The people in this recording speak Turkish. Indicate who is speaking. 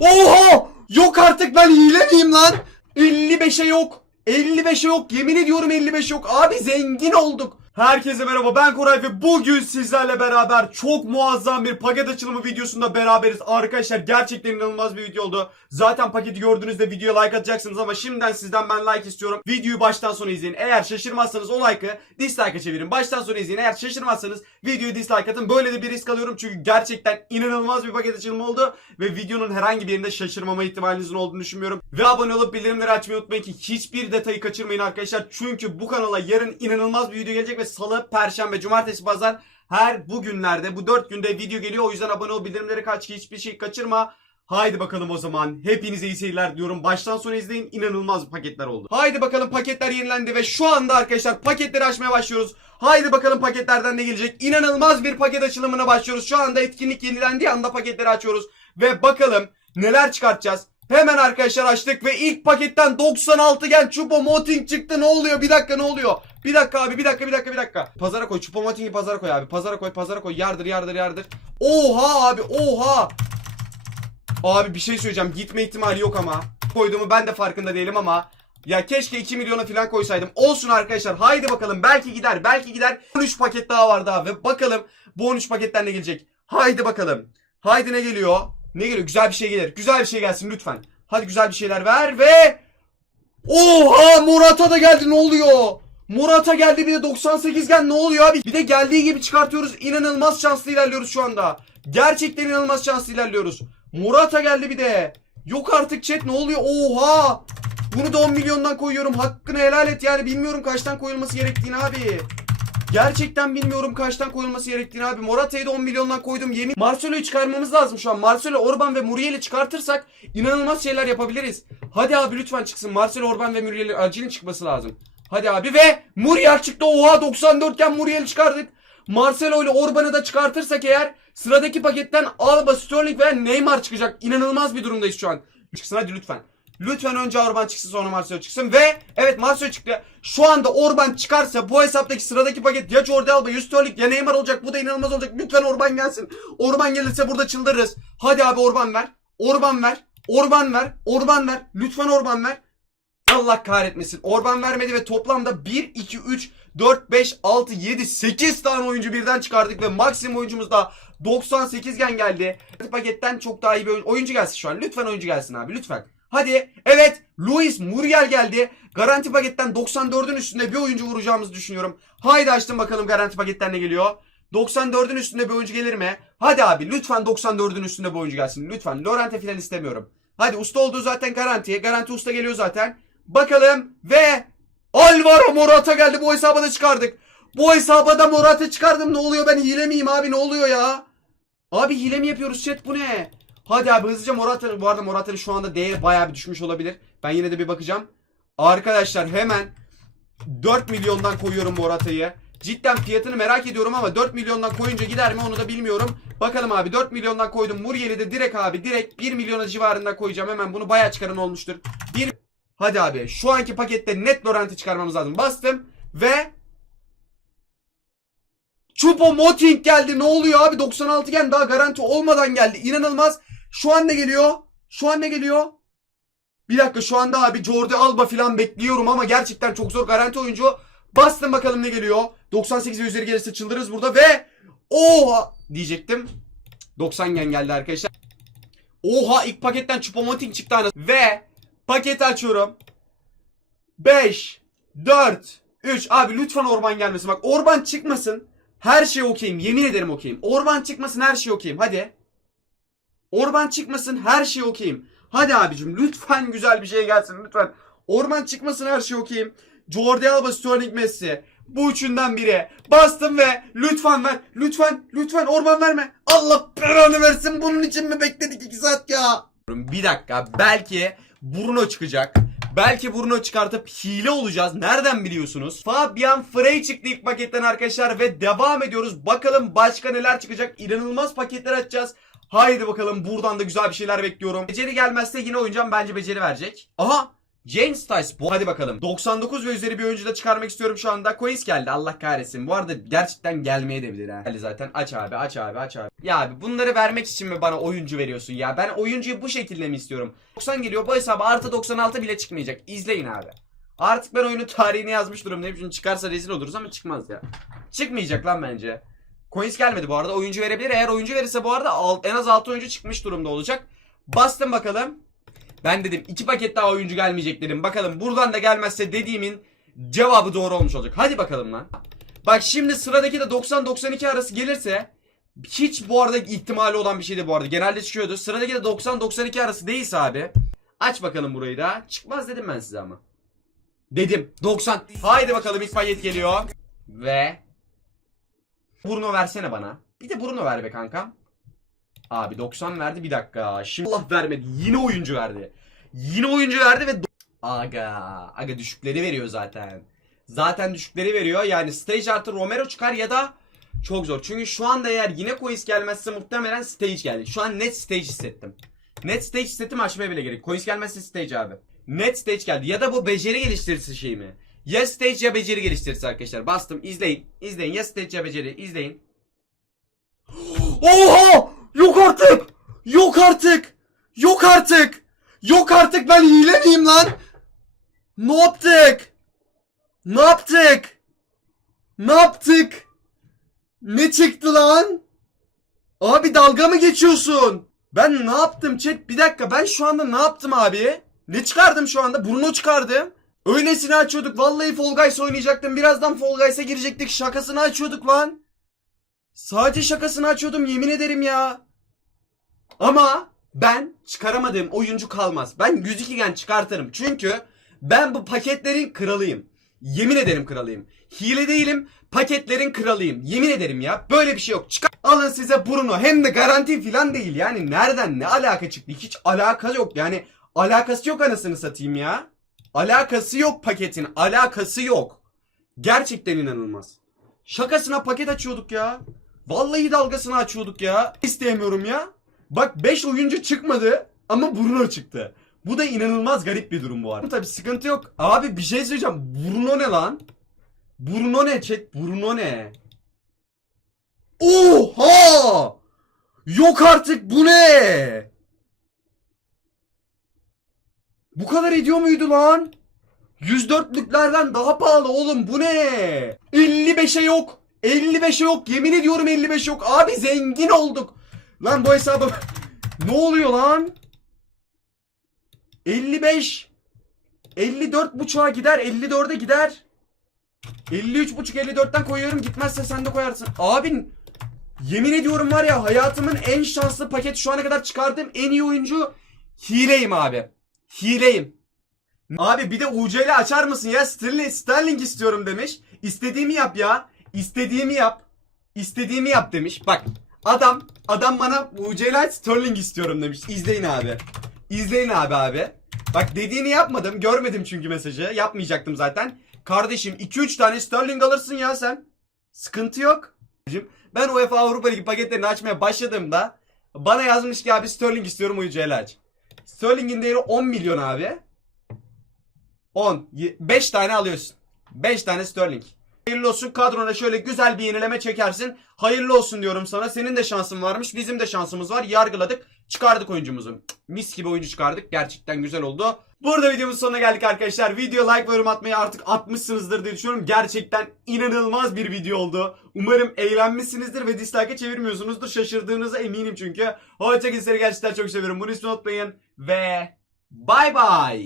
Speaker 1: Oha! Yok artık ben hile miyim lan? 55'e yok. 55'e yok. Yemin ediyorum 55 yok. Abi zengin olduk. Herkese merhaba ben Koray ve bugün sizlerle beraber çok muazzam bir paket açılımı videosunda beraberiz. Arkadaşlar gerçekten inanılmaz bir video oldu. Zaten paketi gördüğünüzde videoya like atacaksınız ama şimdiden sizden ben like istiyorum. Videoyu baştan sona izleyin. Eğer şaşırmazsanız o like'ı dislike'a çevirin. Baştan sona izleyin. Eğer şaşırmazsanız videoyu dislike atın. Böyle de bir risk alıyorum çünkü gerçekten inanılmaz bir paket açılımı oldu. Ve videonun herhangi bir yerinde şaşırmama ihtimalinizin olduğunu düşünmüyorum. Ve abone olup bildirimleri açmayı unutmayın ki hiçbir detayı kaçırmayın arkadaşlar. Çünkü bu kanala yarın inanılmaz bir video gelecek ve salı, perşembe, cumartesi, pazar her bu günlerde bu 4 günde video geliyor. O yüzden abone ol bildirimleri kaç ki hiçbir şey kaçırma. Haydi bakalım o zaman. Hepinize iyi seyirler diyorum. Baştan sona izleyin. İnanılmaz paketler oldu. Haydi bakalım paketler yenilendi ve şu anda arkadaşlar paketleri açmaya başlıyoruz. Haydi bakalım paketlerden ne gelecek? İnanılmaz bir paket açılımına başlıyoruz. Şu anda etkinlik yenilendiği anda paketleri açıyoruz. Ve bakalım neler çıkartacağız. Hemen arkadaşlar açtık ve ilk paketten 96 gen Chupo Moting çıktı. Ne oluyor? Bir dakika ne oluyor? Bir dakika abi bir dakika bir dakika bir dakika. Pazara koy. Chupo Moting'i pazara koy abi. Pazara koy pazara koy. Yardır yardır yardır. Oha abi oha. Abi bir şey söyleyeceğim. Gitme ihtimali yok ama. Koyduğumu ben de farkında değilim ama. Ya keşke 2 milyona falan koysaydım. Olsun arkadaşlar. Haydi bakalım. Belki gider. Belki gider. 13 paket daha var daha. Ve bakalım bu 13 paketten ne gelecek. Haydi bakalım. Haydi ne geliyor? Ne geliyor? Güzel bir şey gelir. Güzel bir şey gelsin lütfen. Hadi güzel bir şeyler ver ve... Oha Morata da geldi ne oluyor? Morata geldi bir de 98 gen ne oluyor abi? Bir de geldiği gibi çıkartıyoruz. İnanılmaz şanslı ilerliyoruz şu anda. Gerçekten inanılmaz şanslı ilerliyoruz. Morata geldi bir de. Yok artık chat ne oluyor? Oha! Bunu da 10 milyondan koyuyorum. Hakkını helal et yani. Bilmiyorum kaçtan koyulması gerektiğini abi. Gerçekten bilmiyorum kaçtan koyulması gerektiğini abi. Morata'yı da 10 milyondan koydum. Yemin. Marcelo'yu çıkarmamız lazım şu an. Marcelo, Orban ve Muriel'i çıkartırsak inanılmaz şeyler yapabiliriz. Hadi abi lütfen çıksın. Marcelo, Orban ve Muriel'i acilin çıkması lazım. Hadi abi ve Muriel çıktı. Oha 94 iken Muriel'i çıkardık. Marcelo ile Orban'ı da çıkartırsak eğer sıradaki paketten Alba, Sterling ve Neymar çıkacak. İnanılmaz bir durumdayız şu an. Çıksın hadi lütfen. Lütfen önce Orban çıksın sonra Marcelo çıksın ve evet Marcelo çıktı. Şu anda Orban çıkarsa bu hesaptaki sıradaki paket ya Jordi Alba ya Sterling ya Neymar olacak. Bu da inanılmaz olacak. Lütfen Orban gelsin. Orban gelirse burada çıldırırız. Hadi abi Orban ver. Orban ver. Orban ver. Orban ver. Lütfen Orban ver. Allah kahretmesin. Orban vermedi ve toplamda 1, 2, 3, 4, 5, 6, 7, 8 tane oyuncu birden çıkardık ve maksimum oyuncumuz da 98 gen geldi. Paketten çok daha iyi bir oyun- oyuncu gelsin şu an. Lütfen oyuncu gelsin abi lütfen. Hadi. Evet. Luis Muriel geldi. Garanti paketten 94'ün üstünde bir oyuncu vuracağımızı düşünüyorum. Haydi açtım bakalım garanti paketten ne geliyor. 94'ün üstünde bir oyuncu gelir mi? Hadi abi lütfen 94'ün üstünde bir oyuncu gelsin. Lütfen. Lorente falan istemiyorum. Hadi usta olduğu zaten garanti. Garanti usta geliyor zaten. Bakalım ve Alvaro Morata geldi. Bu hesaba da çıkardık. Bu hesaba da Morata çıkardım. Ne oluyor ben hile miyim abi ne oluyor ya? Abi hile mi yapıyoruz chat bu ne? Hadi abi hızlıca Morata. Bu arada Morata'nın şu anda değeri bayağı bir düşmüş olabilir. Ben yine de bir bakacağım. Arkadaşlar hemen 4 milyondan koyuyorum Morata'yı. Cidden fiyatını merak ediyorum ama 4 milyondan koyunca gider mi onu da bilmiyorum. Bakalım abi 4 milyondan koydum. Muriel'i de direkt abi direkt 1 milyona civarında koyacağım. Hemen bunu bayağı çıkaran olmuştur. 1 Hadi abi şu anki pakette net Lorent'i çıkarmamız lazım. Bastım ve Chupo Moting geldi. Ne oluyor abi? 96 gen daha garanti olmadan geldi. İnanılmaz. Şu an ne geliyor? Şu an ne geliyor? Bir dakika şu anda abi Jordi Alba falan bekliyorum ama gerçekten çok zor garanti oyuncu. Bastım bakalım ne geliyor. 98 ve üzeri gelirse çıldırırız burada ve oha diyecektim. 90 gen geldi arkadaşlar. Oha ilk paketten Choupo-Moting çıktı anasını. Ve paketi açıyorum. 5 4 3 abi lütfen Orban gelmesin. Bak Orban çıkmasın. Her şey okeyim. Yemin ederim okeyim. Orban çıkmasın her şey okeyim. Hadi. Orban çıkmasın her şey okeyim. Hadi abicim lütfen güzel bir şey gelsin lütfen. Orban çıkmasın her şey okeyim. Jordi Alba, Sterling, Messi. Bu üçünden biri. Bastım ve lütfen ver. Lütfen, lütfen Orban verme. Allah belanı versin. Bunun için mi bekledik iki saat ya? Bir dakika. Belki Bruno çıkacak. Belki Bruno çıkartıp hile olacağız. Nereden biliyorsunuz? Fabian Frey çıktı ilk paketten arkadaşlar ve devam ediyoruz. Bakalım başka neler çıkacak. İnanılmaz paketler açacağız. Haydi bakalım buradan da güzel bir şeyler bekliyorum. Beceri gelmezse yine oynayacağım. Bence beceri verecek. Aha! James Tice bu. Hadi bakalım. 99 ve üzeri bir oyuncu da çıkarmak istiyorum şu anda. Coins geldi. Allah kahretsin. Bu arada gerçekten gelmeye de bilir ha. Geldi zaten. Aç abi, aç abi, aç abi. Ya abi bunları vermek için mi bana oyuncu veriyorsun ya? Ben oyuncuyu bu şekilde mi istiyorum? 90 geliyor. Bu hesaba artı 96 bile çıkmayacak. İzleyin abi. Artık ben oyunun tarihini yazmış durumdayım. Şimdi çıkarsa rezil oluruz ama çıkmaz ya. Çıkmayacak lan bence. Coins gelmedi bu arada. Oyuncu verebilir. Eğer oyuncu verirse bu arada en az 6 oyuncu çıkmış durumda olacak. Bastım bakalım. Ben dedim iki paket daha oyuncu gelmeyecek dedim. Bakalım buradan da gelmezse dediğimin cevabı doğru olmuş olacak. Hadi bakalım lan. Bak şimdi sıradaki de 90-92 arası gelirse hiç bu arada ihtimali olan bir şeydi bu arada. Genelde çıkıyordu. Sıradaki de 90-92 arası değilse abi. Aç bakalım burayı da. Çıkmaz dedim ben size ama. Dedim. 90. Haydi bakalım ilk paket geliyor. Ve Bruno versene bana. Bir de Bruno ver be kankam. Abi 90 verdi bir dakika. Şimdi Allah vermedi. Yine oyuncu verdi. Yine oyuncu verdi ve Aga. Aga düşükleri veriyor zaten. Zaten düşükleri veriyor. Yani stage artı Romero çıkar ya da çok zor. Çünkü şu anda eğer yine coins gelmezse muhtemelen stage geldi. Şu an net stage hissettim. Net stage hissettim açmaya bile gerek. Coins gelmezse stage abi. Net stage geldi. Ya da bu beceri geliştirisi şey mi? Ya stage ya beceri geliştirisi arkadaşlar. Bastım izleyin. İzleyin ya stage ya beceri. izleyin. Oha! Yok artık! Yok artık! Yok artık! Yok artık ben hile miyim lan? Ne yaptık? Ne yaptık? Ne yaptık? Ne çıktı lan? Abi dalga mı geçiyorsun? Ben ne yaptım chat? Bir dakika ben şu anda ne yaptım abi? Ne çıkardım şu anda? Bruno çıkardım. Öylesini açıyorduk. Vallahi Fall Guys oynayacaktım. Birazdan Fall Guys'a girecektik. Şakasını açıyorduk lan. Sadece şakasını açıyordum yemin ederim ya. Ama ben çıkaramadığım oyuncu kalmaz. Ben 102 gen çıkartırım. Çünkü ben bu paketlerin kralıyım. Yemin ederim kralıyım. Hile değilim. Paketlerin kralıyım. Yemin ederim ya. Böyle bir şey yok. Çıkar. Alın size Bruno. Hem de garanti falan değil. Yani nereden ne alaka çıktı? Hiç alaka yok. Yani alakası yok anasını satayım ya. Alakası yok paketin. Alakası yok. Gerçekten inanılmaz. Şakasına paket açıyorduk ya. Vallahi dalgasını açıyorduk ya. İsteyemiyorum ya. Bak 5 oyuncu çıkmadı ama Bruno çıktı. Bu da inanılmaz garip bir durum bu arada. Tabi sıkıntı yok. Abi bir şey söyleyeceğim. Bruno ne lan? Bruno ne chat? Bruno ne? Oha! Yok artık bu ne? Bu kadar ediyor muydu lan? 104'lüklerden daha pahalı oğlum bu ne? 55'e yok. 55'e yok. Yemin ediyorum 55 yok. Abi zengin olduk. Lan bu hesaba ne oluyor lan? 55 54 buçuğa gider 54'e gider 53 buçuk 54'ten koyuyorum gitmezse sen de koyarsın Abi yemin ediyorum var ya hayatımın en şanslı paketi şu ana kadar çıkardığım en iyi oyuncu Hileyim abi Hileyim Abi bir de UC ile açar mısın ya Sterling, Sterling istiyorum demiş İstediğimi yap ya İstediğimi yap İstediğimi yap demiş bak Adam adam bana UC ile Sterling istiyorum demiş İzleyin abi İzleyin abi abi. Bak dediğini yapmadım. Görmedim çünkü mesajı. Yapmayacaktım zaten. Kardeşim 2-3 tane Sterling alırsın ya sen. Sıkıntı yok. Ben UEFA Avrupa Ligi paketlerini açmaya başladığımda bana yazmış ki abi Sterling istiyorum UCL aç. Sterling'in değeri 10 milyon abi. 10. 5 tane alıyorsun. 5 tane Sterling. Hayırlı olsun kadrona şöyle güzel bir yenileme çekersin. Hayırlı olsun diyorum sana. Senin de şansın varmış. Bizim de şansımız var. Yargıladık. Çıkardık oyuncumuzu. Mis gibi oyuncu çıkardık. Gerçekten güzel oldu. Burada videomuzun sonuna geldik arkadaşlar. Video like ve yorum atmayı artık atmışsınızdır diye düşünüyorum. Gerçekten inanılmaz bir video oldu. Umarım eğlenmişsinizdir ve dislike'e çevirmiyorsunuzdur. Şaşırdığınıza eminim çünkü. Hoşçakalın sizleri gerçekten çok seviyorum. Bunu unutmayın ve bye bye.